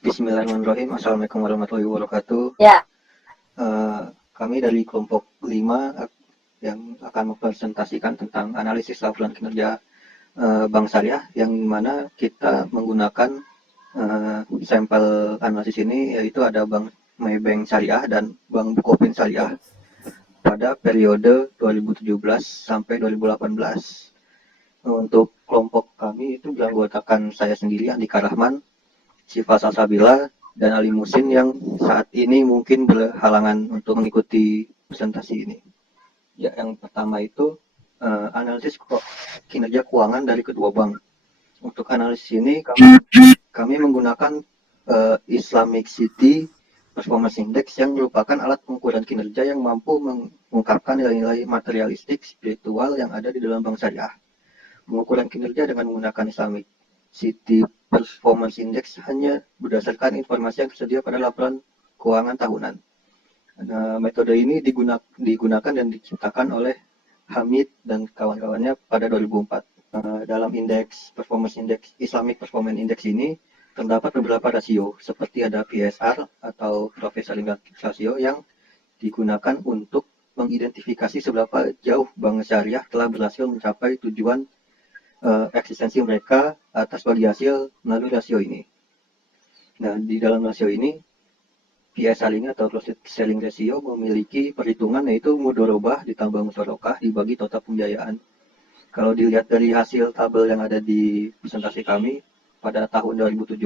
Bismillahirrahmanirrahim. Assalamualaikum warahmatullahi wabarakatuh. Ya, Eh, Kami dari kelompok 5 yang akan mempresentasikan tentang analisis laporan kinerja Bank Syariah, yang mana kita menggunakan sampel analisis ini, yaitu ada Bank Maybank Syariah dan Bank Bukopin Syariah pada periode 2017 sampai 2018. Untuk kelompok kami itu beranggotakan saya sendiri, Andika Rahman, Syifa Salsabila, dan Ali Musin yang saat ini mungkin berhalangan untuk mengikuti presentasi ini. Ya, yang pertama itu analisis kinerja keuangan dari kedua bank. Untuk analisis ini kami menggunakan Islamic City Performance Index yang merupakan alat pengukuran kinerja yang mampu mengungkapkan nilai-nilai materialistik spiritual yang ada di dalam bank syariah. Pengukuran kinerja dengan menggunakan Islamic City Performance Index hanya berdasarkan informasi yang tersedia pada laporan keuangan tahunan. Metode ini digunakan dan diciptakan oleh Hamid dan kawan-kawannya pada 2004. Dalam indeks Performance Index, Islamic Performance Index ini terdapat beberapa rasio seperti ada PSR atau Profit Selling Ratio yang digunakan untuk mengidentifikasi seberapa jauh bank syariah telah berhasil mencapai tujuan eksistensi mereka atas bagi hasil melalui rasio ini. Nah, di dalam rasio ini, PSR ini atau Profit Selling Ratio memiliki perhitungan yaitu mudorobah ditambah musyarakah dibagi total pembiayaan. Kalau dilihat dari hasil tabel yang ada di presentasi kami, pada tahun 2017,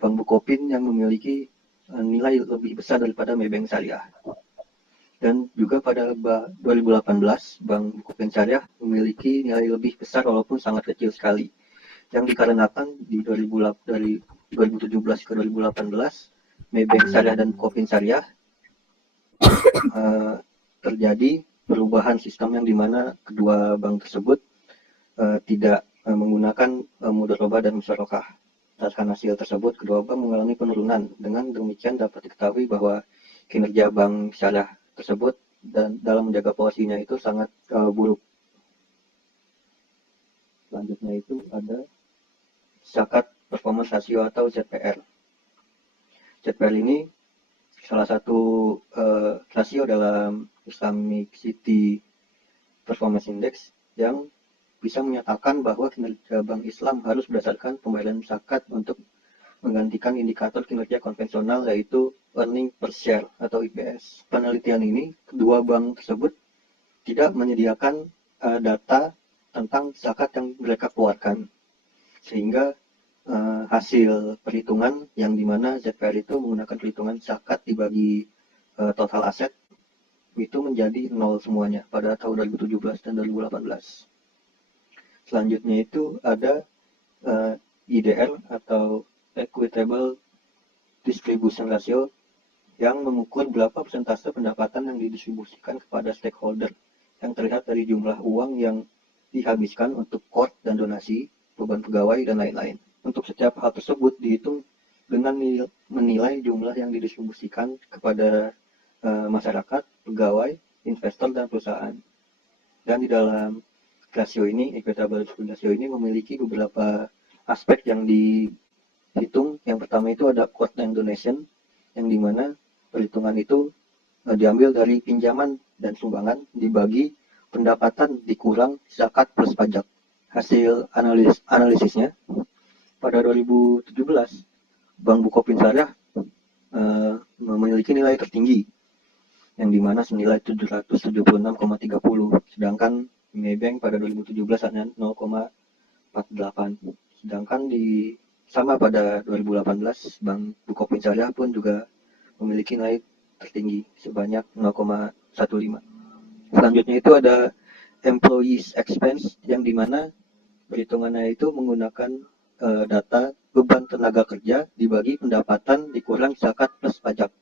Bank Bukopin yang memiliki nilai lebih besar daripada Maybank Syariah. Dan juga pada 2018, Bank Bukopin Syariah memiliki nilai lebih besar walaupun sangat kecil sekali. Yang dikarenakan dari 2017 ke 2018, Maybank Syariah dan Bukopin Syariah terjadi perubahan sistem yang dimana kedua bank tersebut tidak menggunakan mudharabah dan musyarakah. Berdasarkan hasil tersebut, kedua bank mengalami penurunan. Dengan demikian dapat diketahui bahwa kinerja bank syariah tersebut dan dalam menjaga porsinya itu sangat buruk. Selanjutnya itu ada zakat performance ratio atau ZPR. ZPR ini salah satu rasio dalam Islamic City Performance Index yang bisa menyatakan bahwa kinerja bank Islam harus berdasarkan pembayaran zakat untuk menggantikan indikator kinerja konvensional yaitu earning per share atau EPS. Penelitian ini, kedua bank tersebut tidak menyediakan data tentang zakat yang mereka keluarkan, sehingga hasil perhitungan yang dimana ZPR itu menggunakan perhitungan zakat dibagi total aset itu menjadi nol semuanya pada tahun 2017 dan 2018. Selanjutnya itu ada IDR atau Equitable Distribution Ratio yang mengukur berapa persentase pendapatan yang didistribusikan kepada stakeholder yang terlihat dari jumlah uang yang dihabiskan untuk court dan donasi, beban pegawai, dan lain-lain. Untuk setiap hal tersebut dihitung dengan menilai jumlah yang didistribusikan kepada masyarakat, pegawai, investor, dan perusahaan. Dan di dalam rasio ini, equitable ratio ini memiliki beberapa aspek yang dihitung. Yang pertama itu ada quote and donation, yang dimana perhitungan itu diambil dari pinjaman dan sumbangan dibagi pendapatan dikurang zakat plus pajak. Hasil analisisnya pada 2017, Bank Bukopin Syariah memiliki nilai tertinggi yang dimana senilai 776,30, sedangkan Maybank pada 2017 hanya 0,48. Sedangkan sama pada 2018, Bank Bukopin Syariah pun juga memiliki nilai tertinggi sebanyak 0,15. Selanjutnya itu ada employees expense yang dimana perhitungannya itu menggunakan data beban tenaga kerja dibagi pendapatan dikurang zakat plus pajak.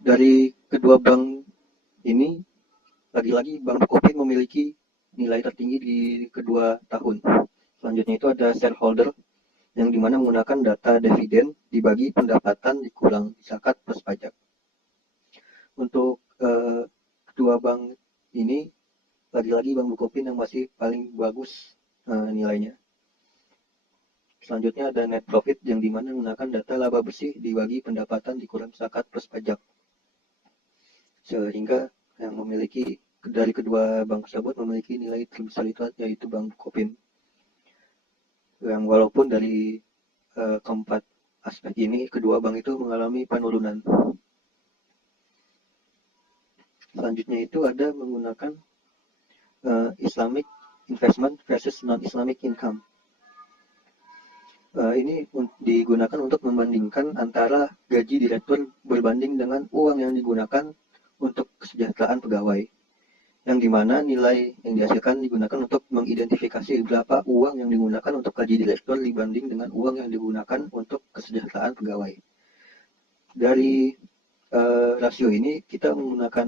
Dari kedua bank ini, lagi-lagi Bank Bukopin memiliki nilai tertinggi di kedua tahun. Selanjutnya itu ada shareholder yang dimana menggunakan data dividen dibagi pendapatan dikurang zakat plus pajak. Untuk kedua bank ini, lagi-lagi Bank Bukopin yang masih paling bagus nilainya. Selanjutnya ada net profit yang dimana menggunakan data laba bersih dibagi pendapatan dikurang zakat plus pajak. Sehingga yang memiliki dari kedua bank tersebut memiliki nilai terbesar itu yaitu Bank Bukopin. Yang walaupun dari keempat aspek ini kedua bank itu mengalami penurunan. Selanjutnya itu ada menggunakan Islamic investment versus non-Islamic income. Ini digunakan untuk membandingkan antara gaji direktur berbanding dengan uang yang digunakan untuk kesejahteraan pegawai. Yang dimana nilai yang dihasilkan digunakan untuk mengidentifikasi berapa uang yang digunakan untuk gaji direktur dibanding dengan uang yang digunakan untuk kesejahteraan pegawai. Dari rasio ini kita menggunakan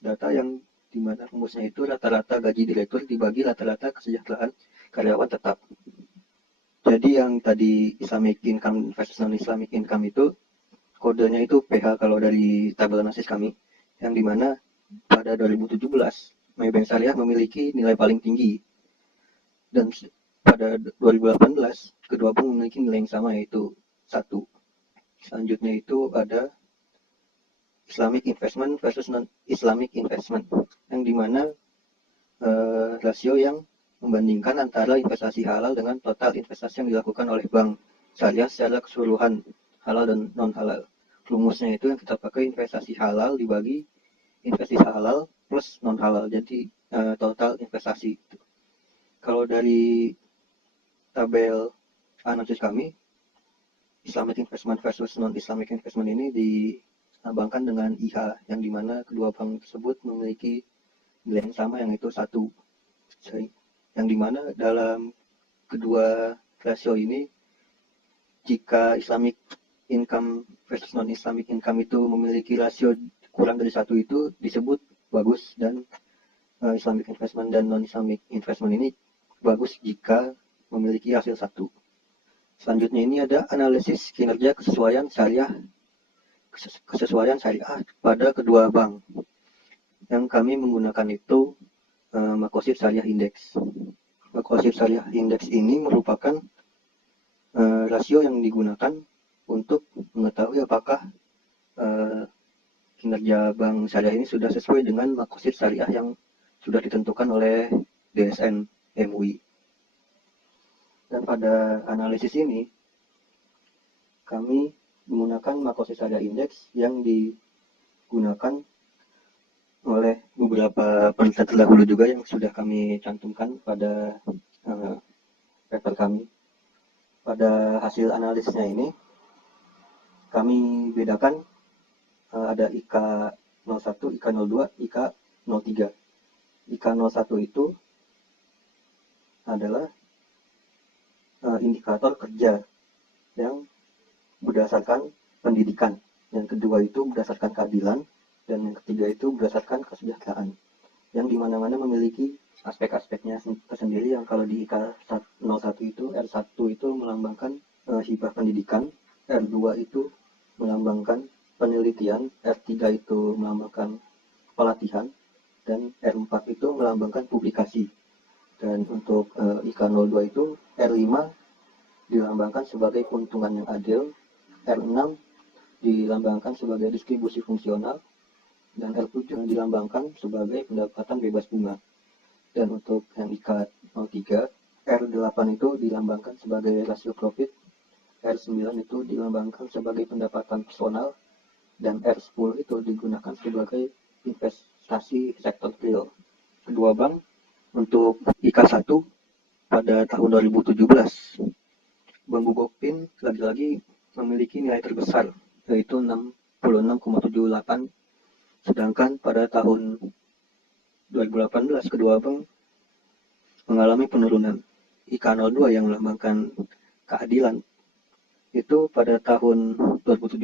data yang dimana rumusnya itu rata-rata gaji direktur dibagi rata-rata kesejahteraan karyawan tetap. Jadi yang tadi Islamic income versus non-Islamic income itu kodenya itu PH kalau dari tabel analisis kami, yang dimana pada 2017 Maybank Syariah memiliki nilai paling tinggi, dan pada 2018 kedua bank memiliki nilai yang sama yaitu 1. Selanjutnya itu ada Islamic investment versus non-Islamic investment, yang dimana rasio yang membandingkan antara investasi halal dengan total investasi yang dilakukan oleh bank syariah secara keseluruhan, halal dan non-halal. Rumusnya itu yang kita pakai investasi halal dibagi investasi halal plus non-halal, jadi total investasi. Kalau dari tabel analisis kami, Islamic investment versus non-Islamic investment ini dilambangkan dengan IH, yang dimana kedua bank tersebut memiliki nilai yang sama, yang itu 1. Yang dimana dalam kedua rasio ini, jika Islamic income versus non-Islamic income itu memiliki rasio kurang dari 1 itu disebut bagus, dan Islamic investment dan non-Islamic investment ini bagus jika memiliki hasil 1. Selanjutnya ini ada analisis kinerja kesesuaian syariah pada kedua bank. Yang kami menggunakan itu Maqasid Syariah Index. Maqasid Syariah Index ini merupakan rasio yang digunakan untuk mengetahui apakah kinerja bank syariah ini sudah sesuai dengan Maqasid Syariah yang sudah ditentukan oleh DSN MUI. Dan pada analisis ini kami menggunakan Maqasid Syariah Index yang digunakan oleh beberapa penelitian terdahulu juga yang sudah kami cantumkan pada paper kami. Pada hasil analisisnya ini kami bedakan ada IK 01, IK 02, IK 03. IK 01 itu adalah indikator kerja yang berdasarkan pendidikan. Yang kedua itu berdasarkan keadilan, dan yang ketiga itu berdasarkan kesejahteraan, yang dimana-mana memiliki aspek-aspeknya tersendiri. Yang kalau di IK 01 itu R1 itu melambangkan hibah pendidikan, R2 itu melambangkan penelitian, R3 itu melambangkan pelatihan, dan R4 itu melambangkan publikasi. Dan untuk IK 02 itu R5 dilambangkan sebagai keuntungan yang adil, R6 dilambangkan sebagai distribusi fungsional, dan R7 dilambangkan sebagai pendapatan bebas bunga. Dan untuk yang IK 03, R8 itu dilambangkan sebagai rasio profit, R9 itu dilambangkan sebagai pendapatan personal, dan R10 itu digunakan sebagai investasi sektor real. Kedua bank untuk IK 1 pada tahun 2017, Bank Bukopin lagi-lagi memiliki nilai terbesar yaitu 66,78, sedangkan pada tahun 2018 kedua bank mengalami penurunan. IK 02 yang melambangkan keadilan itu pada tahun 2017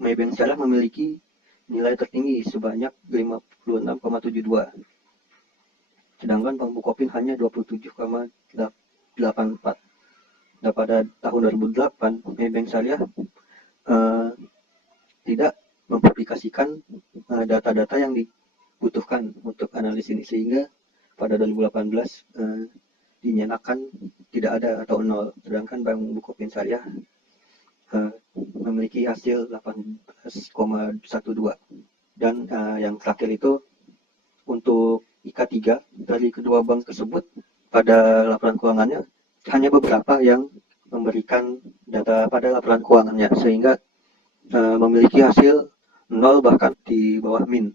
Maybank Syariah memiliki nilai tertinggi sebanyak 56,72, sedangkan Bank Bukopin hanya 27,84. Dan pada tahun 2008 Maybank Syariah tidak mempublikasikan data-data yang dibutuhkan untuk analisis ini, sehingga pada 2018 dinyatakan tidak ada atau nol, sedangkan Bank Bukopin Syariah memiliki hasil 18,12. Dan yang terakhir itu untuk IK3 dari kedua bank tersebut pada laporan keuangannya hanya beberapa yang memberikan data pada laporan keuangannya, sehingga memiliki hasil 0 bahkan di bawah min.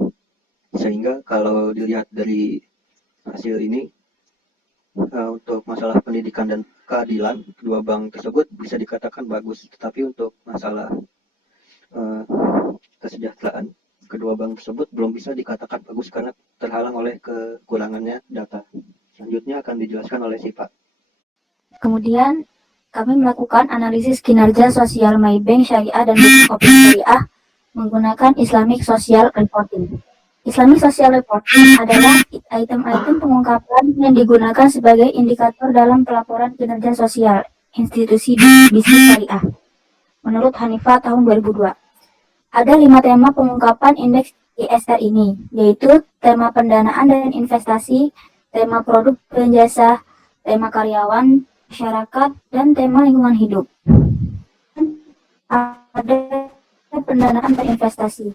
Sehingga kalau dilihat dari hasil ini, untuk masalah pendidikan dan keadilan, kedua bank tersebut bisa dikatakan bagus. Tetapi untuk masalah kesejahteraan, kedua bank tersebut belum bisa dikatakan bagus karena terhalang oleh kekurangannya data. Selanjutnya akan dijelaskan oleh Siva. Kemudian kami melakukan analisis kinerja sosial Maybank Syariah dan Bukopin Syariah menggunakan Islamic Social Reporting. Islamic Social Reporting adalah item-item pengungkapan yang digunakan sebagai indikator dalam pelaporan kinerja sosial institusi bisnis syariah. Menurut Hanifah tahun 2002, ada 5 tema pengungkapan indeks ISR ini, yaitu tema pendanaan dan investasi, tema produk dan jasa, tema karyawan, masyarakat, dan tema lingkungan hidup. Ada pendanaan dan investasi.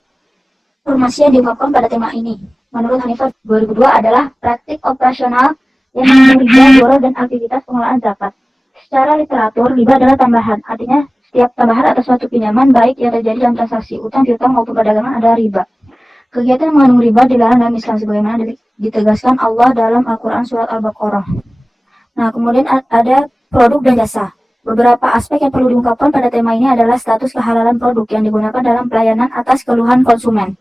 Informasi yang diungkapkan pada tema ini, menurut Hanifah 2002, adalah praktik operasional yang mengandung riba, borol, dan aktivitas pengelolaan zakat. Secara literatur, riba adalah tambahan, artinya setiap tambahan atas suatu pinjaman baik yang terjadi dalam transaksi utang piutang maupun perdagangan adalah riba. Kegiatan yang mengandung riba dilarang dalam Islam sebagaimana ditegaskan Allah dalam Al-Quran surat Al-Baqarah. Nah, kemudian ada produk dan jasa. Beberapa aspek yang perlu diungkapkan pada tema ini adalah status kehalalan produk yang digunakan dalam pelayanan atas keluhan konsumen.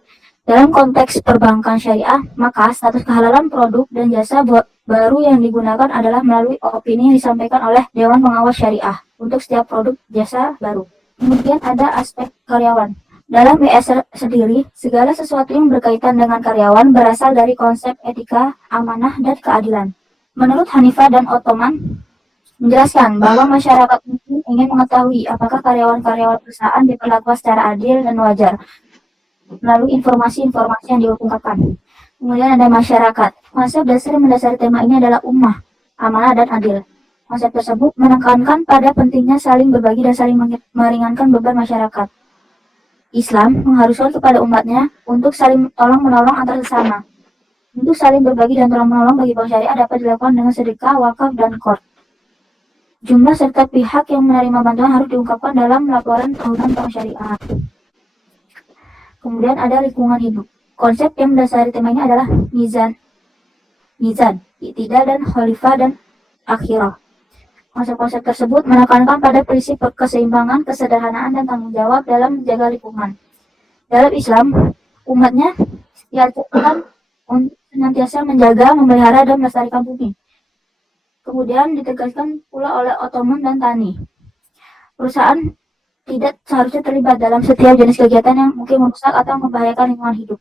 Dalam konteks perbankan syariah, maka status kehalalan produk dan jasa baru yang digunakan adalah melalui opini yang disampaikan oleh Dewan Pengawas Syariah untuk setiap produk jasa baru. Kemudian ada aspek karyawan. Dalam WS sendiri, segala sesuatu yang berkaitan dengan karyawan berasal dari konsep etika, amanah, dan keadilan. Menurut Hanifah dan Ottoman, menjelaskan bahwa masyarakat mungkin ingin mengetahui apakah karyawan-karyawan perusahaan diperlakukan secara adil dan wajar melalui informasi-informasi yang diungkapkan. Kemudian ada masyarakat. Konsep dasar yang mendasari tema ini adalah ummah, amanah, dan adil. Konsep tersebut menekankan pada pentingnya saling berbagi dan saling meringankan beban masyarakat. Islam mengharuskan kepada umatnya untuk saling tolong-menolong antar sesama. Untuk saling berbagi dan tolong-menolong bagi bank syariah dapat dilakukan dengan sedekah, wakaf, dan qard. Jumlah serta pihak yang menerima bantuan harus diungkapkan dalam laporan tahunan bank syariah. Kemudian ada lingkungan hidup. Konsep yang mendasari tema ini adalah mizan, i'tidal, dan khalifah dan akhirah. Konsep-konsep tersebut menekankan pada prinsip keseimbangan, kesederhanaan, dan tanggung jawab dalam menjaga lingkungan. Dalam Islam, umatnya diajarkan untuk senantiasa menjaga, memelihara, dan melestarikan bumi. Kemudian ditegaskan pula oleh Ottoman dan Tani. Perusahaan tidak seharusnya terlibat dalam setiap jenis kegiatan yang mungkin merusak atau membahayakan lingkungan hidup.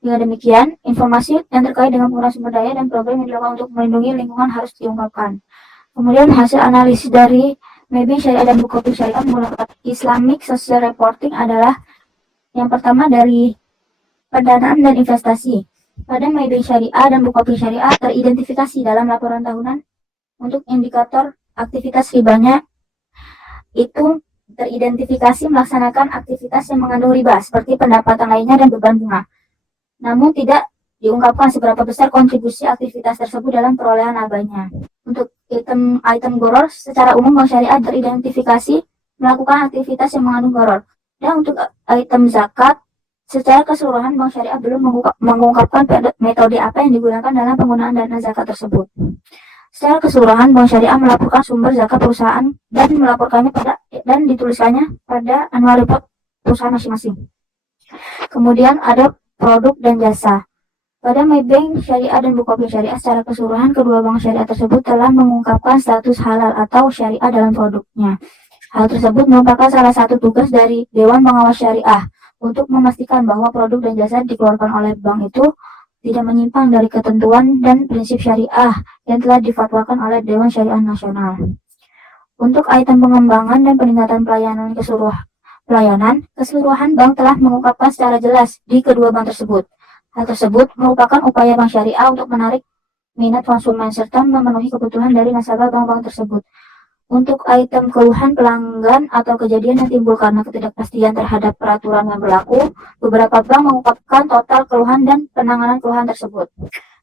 Dengan demikian, informasi yang terkait dengan penggunaan sumber daya dan program yang dilakukan untuk melindungi lingkungan harus diungkapkan. Kemudian hasil analisis dari Maybank Syariah dan Bukopin Syariah menggunakan Islamic Social Reporting adalah yang pertama dari pendanaan dan investasi. Pada Maybank Syariah dan Bukopin Syariah teridentifikasi dalam laporan tahunan untuk indikator aktivitas ribanya itu teridentifikasi melaksanakan aktivitas yang mengandung riba seperti pendapatan lainnya dan beban bunga. Namun tidak diungkapkan seberapa besar kontribusi aktivitas tersebut dalam perolehan labanya. Untuk item goror, secara umum bank syariah teridentifikasi melakukan aktivitas yang mengandung goror. Dan untuk item zakat, secara keseluruhan bank syariah belum mengungkapkan metode apa yang digunakan dalam penggunaan dana zakat tersebut. Secara keseluruhan bank syariah melaporkan sumber zakat perusahaan dan melaporkannya dan dituliskannya pada annual report perusahaan masing-masing. Kemudian ada produk dan jasa. Pada Maybank Syariah dan Bukopin Syariah secara keseluruhan kedua bank syariah tersebut telah mengungkapkan status halal atau syariah dalam produknya. Hal tersebut merupakan salah satu tugas dari Dewan Pengawas Syariah untuk memastikan bahwa produk dan jasa dikeluarkan oleh bank itu tidak menyimpang dari ketentuan dan prinsip syariah yang telah difatwakan oleh Dewan Syariah Nasional. Untuk item pengembangan dan peningkatan keseluruhan bank telah mengungkapkan secara jelas di kedua bank tersebut. Hal tersebut merupakan upaya bank syariah untuk menarik minat konsumen, serta memenuhi kebutuhan dari nasabah bank-bank tersebut. Untuk item keluhan pelanggan atau kejadian yang timbul karena ketidakpastian terhadap peraturan yang berlaku, beberapa bank mengungkapkan total keluhan dan penanganan keluhan tersebut.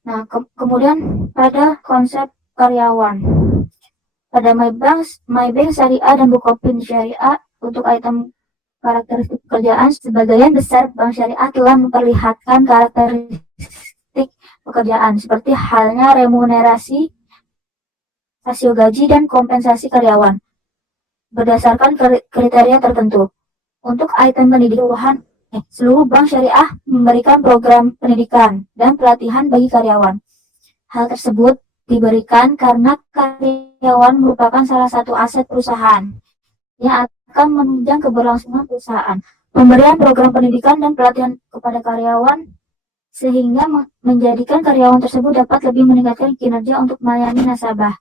Nah, kemudian pada konsep karyawan. Pada MyBank Syariah dan Bukopin Syariah, untuk item karakteristik pekerjaan, sebagian besar bank syariah telah memperlihatkan karakteristik pekerjaan, seperti halnya remunerasi, rasio gaji, dan kompensasi karyawan berdasarkan kriteria tertentu. Untuk item pendidikan, seluruh bank syariah memberikan program pendidikan dan pelatihan bagi karyawan. Hal tersebut diberikan karena karyawan merupakan salah satu aset perusahaan yang akan menunjang keberlangsungan perusahaan. Pemberian program pendidikan dan pelatihan kepada karyawan sehingga menjadikan karyawan tersebut dapat lebih meningkatkan kinerja untuk melayani nasabah,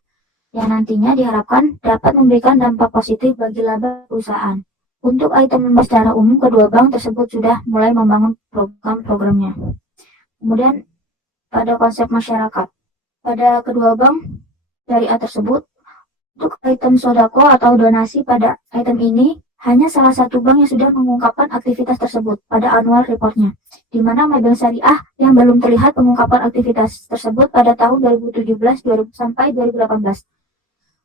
yang nantinya diharapkan dapat memberikan dampak positif bagi laba perusahaan. Untuk item secara umum, kedua bank tersebut sudah mulai membangun program-programnya. Kemudian pada konsep masyarakat, pada kedua bank syariah tersebut, untuk item sodako atau donasi pada item ini, hanya salah satu bank yang sudah mengungkapkan aktivitas tersebut pada annual reportnya, di mana MyBank Syariah yang belum terlihat pengungkapan aktivitas tersebut pada tahun 2017 sampai 2018.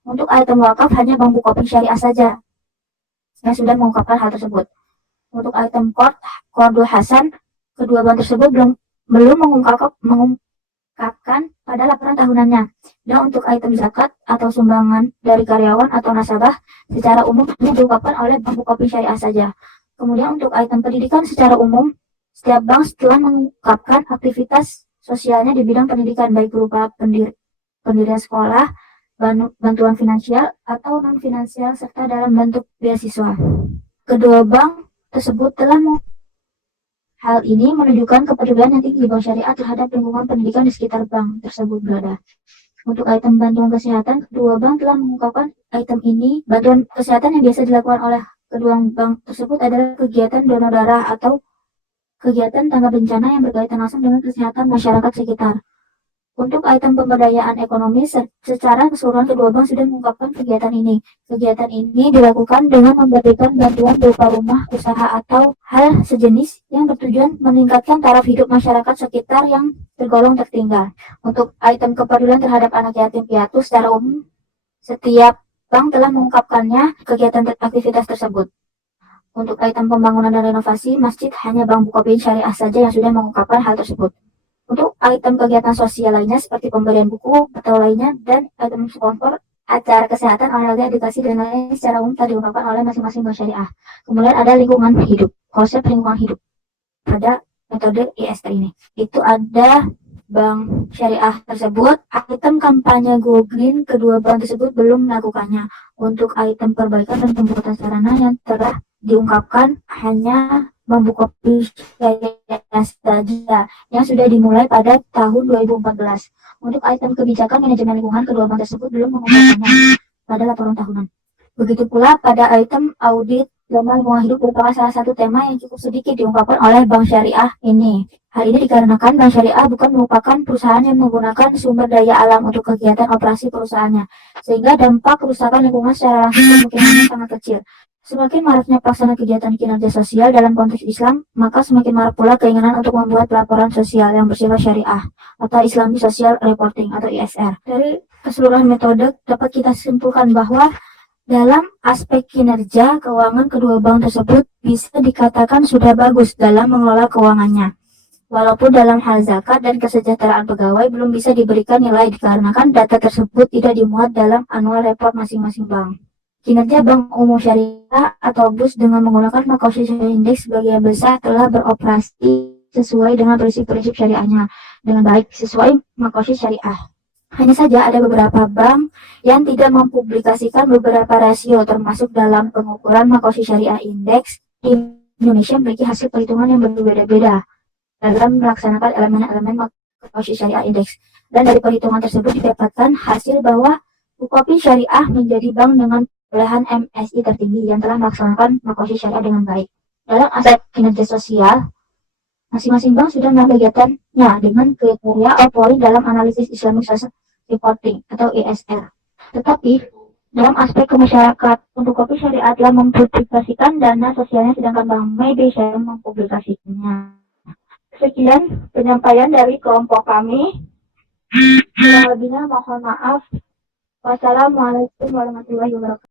Untuk item wakaf, hanya Bank Bukopin Syariah saja yang sudah mengungkapkan hal tersebut. Untuk item Qardul Hasan, kedua bank tersebut belum mengungkapkan pada laporan tahunannya. Dan untuk item zakat atau sumbangan dari karyawan atau nasabah, secara umum hanya diungkapkan oleh Bank Bukopin Syariah saja. Kemudian untuk item pendidikan secara umum, setiap bank telah mengungkapkan aktivitas sosialnya di bidang pendidikan, baik berupa pendirian sekolah, bantuan finansial atau non-finansial, serta dalam bentuk beasiswa. Kedua bank tersebut telah hal ini menunjukkan kepedulian yang tinggi bank syariah terhadap lingkungan pendidikan di sekitar bank tersebut berada. Untuk item bantuan kesehatan, kedua bank telah mengungkapkan item ini. Bantuan kesehatan yang biasa dilakukan oleh kedua bank tersebut adalah kegiatan donor darah atau kegiatan tanggap bencana yang berkaitan langsung dengan kesehatan masyarakat sekitar. Untuk item pemberdayaan ekonomi, secara keseluruhan kedua bank sudah mengungkapkan kegiatan ini. Kegiatan ini dilakukan dengan memberikan bantuan berupa rumah, usaha, atau hal sejenis yang bertujuan meningkatkan taraf hidup masyarakat sekitar yang tergolong tertinggal. Untuk item kepedulian terhadap anak yatim piatu, secara umum setiap bank telah mengungkapkannya kegiatan aktivitas tersebut. Untuk item pembangunan dan renovasi masjid, hanya Bank Bukopin Syariah saja yang sudah mengungkapkan hal tersebut. Untuk item kegiatan sosial lainnya seperti pemberian buku atau lainnya, dan item sponsor acara kesehatan, olahraga, edukasi, dan lain-lain secara umum telah diungkapkan oleh masing-masing bank syariah. Kemudian ada lingkungan hidup, konsep lingkungan hidup pada metode IST ini. Itu ada bank syariah tersebut, item kampanye Go Green, kedua bank tersebut belum melakukannya. Untuk item perbaikan dan pembuatan sarana yang telah diungkapkan hanya Bank Bukopin Syariah saja yang sudah dimulai pada tahun 2014. Untuk item kebijakan manajemen lingkungan, kedua bank tersebut belum mengungkapkannya pada laporan tahunan. Begitu pula pada item audit tema lingkungan hidup merupakan salah satu tema yang cukup sedikit diungkapkan oleh bank syariah ini. Hal ini dikarenakan bank syariah bukan merupakan perusahaan yang menggunakan sumber daya alam untuk kegiatan operasi perusahaannya, sehingga dampak kerusakan lingkungan secara langsung kemungkinannya sangat kecil. Semakin maraknya pelaksana kegiatan kinerja sosial dalam konteks Islam, maka semakin marak pula keinginan untuk membuat laporan sosial yang bersifat syariah atau Islamic Social Reporting atau ISR. Dari keseluruhan metode dapat kita simpulkan bahwa dalam aspek kinerja keuangan kedua bank tersebut bisa dikatakan sudah bagus dalam mengelola keuangannya. Walaupun dalam hal zakat dan kesejahteraan pegawai belum bisa diberikan nilai dikarenakan data tersebut tidak dimuat dalam annual report masing-masing bank. Kinerja Bank Umum Syariah atau BUS dengan menggunakan Makoshi Syariah Index sebagian besar telah beroperasi sesuai dengan prinsip-prinsip syariahnya dengan baik sesuai Makoshi Syariah. Hanya saja ada beberapa bank yang tidak mempublikasikan beberapa rasio termasuk dalam pengukuran Makoshi Syariah Index. Di Indonesia memiliki hasil perhitungan yang berbeda-beda dalam melaksanakan elemen-elemen Makoshi Syariah Index. Dan dari perhitungan tersebut didapatkan hasil bahwa Bukopin Syariah menjadi bank dengan perolehan MSI tertinggi yang telah melaksanakan Makoshi Syariah dengan baik. Dalam aspek kinerja sosial, Masing-masing bank sudah melakukan kegiatannya dengan kriteria or point dalam analisis Islamic Social Reporting atau ISR. Tetapi dalam aspek kemasyarakatan, untuk kopi syariah telah mempublikasikan dana sosialnya, sedangkan Bank Maybank mempublikasikannya. Sekian penyampaian dari kelompok kami. Kurang lebihnya mohon maaf. Wassalamualaikum warahmatullahi wabarakatuh.